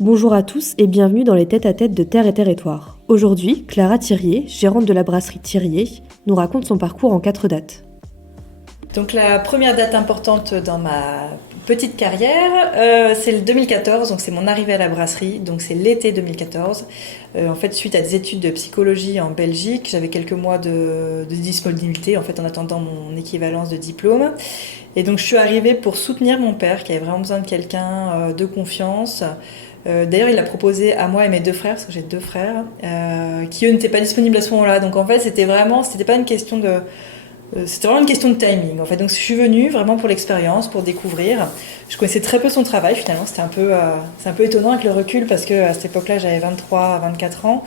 Bonjour à tous et bienvenue dans les tête-à-tête de Terre et Territoire. Aujourd'hui, Clara Thirier, gérante de la brasserie Thirier, nous raconte son parcours en 4 dates. Donc la première date importante dans ma petite carrière, c'est le 2014, donc c'est mon arrivée à la brasserie, donc c'est l'été 2014. En fait, suite à des études de psychologie en Belgique, j'avais quelques mois de disponibilité en fait en attendant mon équivalence de diplôme. Et donc je suis arrivée pour soutenir mon père qui avait vraiment besoin de quelqu'un de confiance. D'ailleurs, il l'a proposé à moi et mes 2 frères, parce que j'ai 2 frères, qui eux n'étaient pas disponibles à ce moment-là. Donc en fait, c'était pas une question de c'était vraiment une question de timing. En fait, donc je suis venue vraiment pour l'expérience, pour découvrir. Je connaissais très peu son travail finalement. C'est un peu étonnant avec le recul parce que à cette époque-là, j'avais 23, 24 ans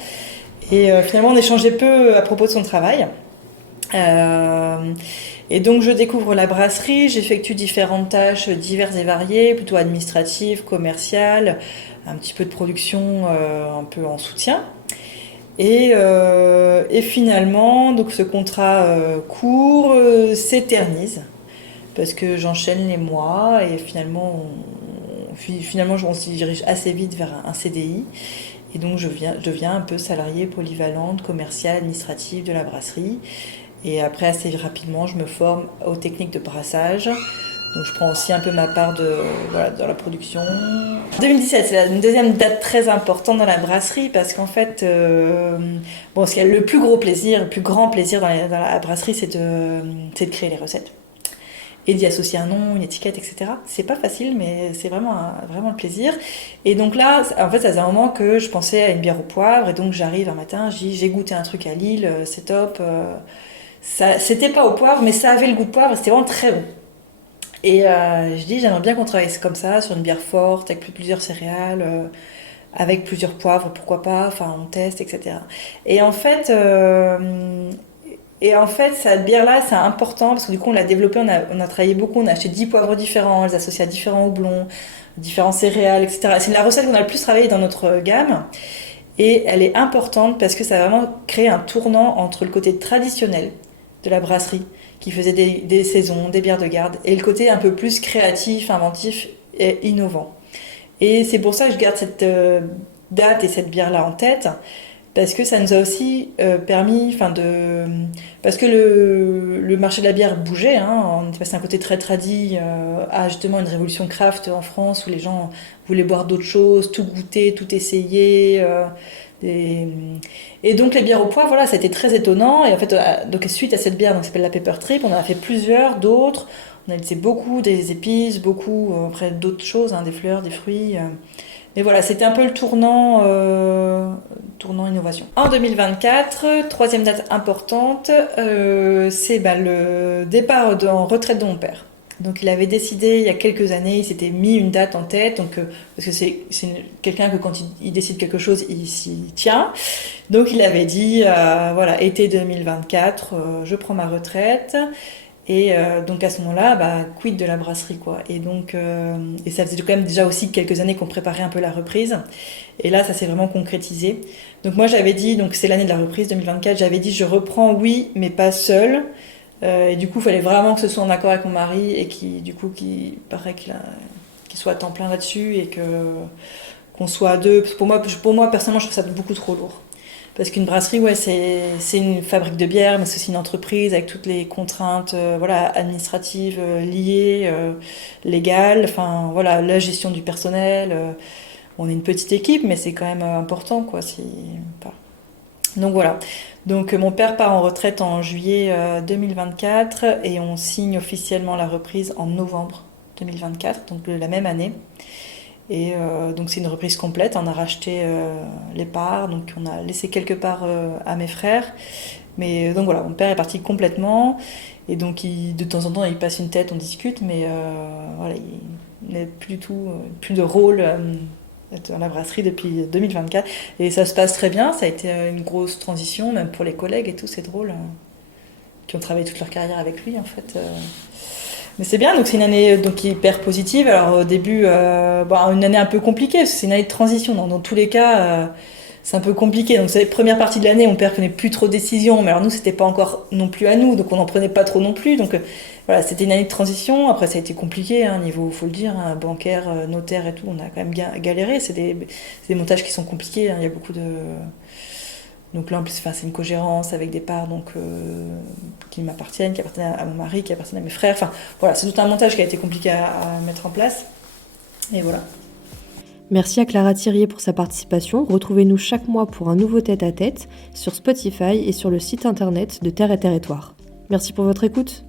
et finalement on échangeait peu à propos de son travail. Euh, et donc je découvre la brasserie, j'effectue différentes tâches diverses et variées, plutôt administratives, commerciales, un petit peu de production, un peu en soutien. Et finalement, donc ce contrat court s'éternise parce que j'enchaîne les mois et finalement on se dirige assez vite vers un CDI. Et donc je deviens un peu salariée polyvalente, commerciale, administrative de la brasserie. Et après assez rapidement, je me forme aux techniques de brassage. Donc je prends aussi un peu ma part dans la production. 2017, c'est une deuxième date très importante dans la brasserie parce qu'en fait, ce qu'il y a le plus gros plaisir, le plus grand plaisir dans la brasserie, c'est de créer les recettes et d'y associer un nom, une étiquette, etc. C'est pas facile, mais c'est vraiment le plaisir. Et donc là, en fait, ça faisait un moment que je pensais à une bière au poivre et donc j'arrive un matin, je dis j'ai goûté un truc à Lille, c'est top. C'était pas au poivre, mais ça avait le goût de poivre et c'était vraiment très bon. Et je dis, j'aimerais bien qu'on travaille comme ça, sur une bière forte, avec plusieurs céréales, avec plusieurs poivres, pourquoi pas, enfin on teste, etc. Et en fait, cette bière-là, c'est important, parce que du coup on l'a développée, on a travaillé beaucoup, on a acheté 10 poivres différents, on les associe à différents houblons, différents céréales, etc. C'est la recette qu'on a le plus travaillé dans notre gamme. Et elle est importante parce que ça a vraiment créé un tournant entre le côté traditionnel de la brasserie, qui faisait des saisons, des bières de garde, et le côté un peu plus créatif, inventif et innovant. Et c'est pour ça que je garde cette date et cette bière-là en tête, parce que ça nous a aussi permis, parce que le marché de la bière bougeait, hein, on était passé d'un côté très tradi à justement une révolution craft en France, où les gens voulaient boire d'autres choses, tout goûter, tout essayer. Des... Et donc les bières au poivre, voilà, ça a été très étonnant. Et en fait, donc suite à cette bière donc, qui s'appelle la Pepper Trip, on en a fait plusieurs, d'autres. On a utilisé beaucoup des épices, beaucoup après d'autres choses, hein, des fleurs, des fruits. Mais voilà, c'était un peu le tournant innovation. En 2024, troisième date importante, c'est le départ en retraite de mon père. Donc il avait décidé il y a quelques années, il s'était mis une date en tête, parce que c'est quelqu'un que quand il décide quelque chose, il s'y tient. Donc il avait dit, voilà, été 2024, je prends ma retraite. Et donc à ce moment-là, quid de la brasserie quoi. Et donc et ça faisait quand même déjà aussi quelques années qu'on préparait un peu la reprise. Et là, ça s'est vraiment concrétisé. Donc moi j'avais dit, donc c'est l'année de la reprise 2024, j'avais dit je reprends oui, mais pas seule. Et du coup, il fallait vraiment que ce soit en accord avec mon mari et qui paraît qu'il soit à temps plein là-dessus et qu'on soit à deux. Parce que pour moi, personnellement, je trouve ça beaucoup trop lourd. Parce qu'une brasserie, ouais, c'est une fabrique de bière, mais c'est aussi une entreprise avec toutes les contraintes, voilà, administratives liées, légales. Enfin, voilà, la gestion du personnel. On est une petite équipe, mais c'est quand même important, quoi. Enfin, donc voilà. Donc mon père part en retraite en juillet 2024 et on signe officiellement la reprise en novembre 2024, donc la même année. Et donc c'est une reprise complète, on a racheté les parts, donc on a laissé quelques parts à mes frères. Mais donc voilà, mon père est parti complètement et donc de temps en temps il passe une tête, on discute, mais voilà, il n'a plus du tout, plus de rôle dans la brasserie depuis 2024 et ça se passe très bien. Ça a été une grosse transition même pour les collègues et tout, c'est drôle, qui ont travaillé toute leur carrière avec lui en fait. Mais c'est bien, donc c'est une année donc hyper positive. Alors au début, une année un peu compliquée, parce que c'est une année de transition. Dans tous les cas, c'est un peu compliqué. Donc, c'est la première partie de l'année, mon père prenait plus trop de décisions, mais alors nous, c'était pas encore non plus à nous, donc on n'en prenait pas trop non plus. Donc, voilà, c'était une année de transition. Après, ça a été compliqué, hein, niveau, faut le dire, hein, bancaire, notaire et tout, on a quand même galéré. C'est des montages qui sont compliqués, hein, il y a beaucoup de. Donc là, en plus, enfin, c'est une cogérance avec des parts donc, qui m'appartiennent, qui appartiennent à mon mari, qui appartiennent à mes frères. Enfin, voilà, c'est tout un montage qui a été compliqué à mettre en place. Et voilà. Merci à Clara Thirier pour sa participation. Retrouvez-nous chaque mois pour un nouveau tête-à-tête sur Spotify et sur le site internet de Terre et Territoire. Merci pour votre écoute.